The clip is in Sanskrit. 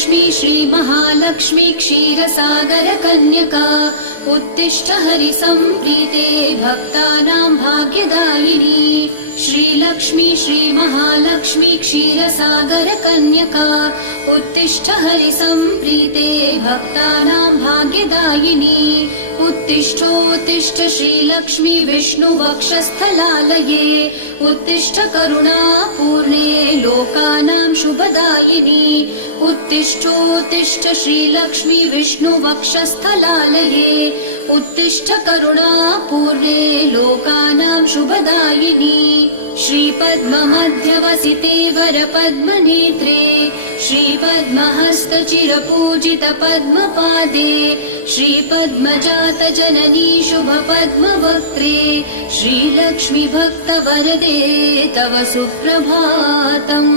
श्रीलक्ष्मी श्रीमहालक्ष्मी क्षीरसागरकन्यका उत्तिष्ठ हरिसम्प्रीते भक्तानां भाग्यदायिनी। श्रीलक्ष्मी श्रीमहालक्ष्मी क्षीरसागरकन्यका उत्तिष्ठ हरिसम्प्रीते भक्तानां भाग्यदायिनी। उत्तिष्ठोत्तिष्ठ श्रीलक्ष्मी विष्णुवक्षस्थलालये उत्तिष्ठ करुणापूर्णे लोकानां शुभदायिनी। उत्तिष्ठोत्तिष्ठ श्रीलक्ष्मी विष्णुवक्षस्थलालये उत्तिष्ठ करुणापूर्णे लोकानां शुभदायिनी। श्रीपद्ममध्यवसिते वरपद्मनेत्रे श्रीपद्महस्तचिरपूजितपद्मपादे श्रीपद्मजातजननी शुभपद्मवक्त्रे श्रीलक्ष्मी भक्तवरदे तव सुप्रभातम्।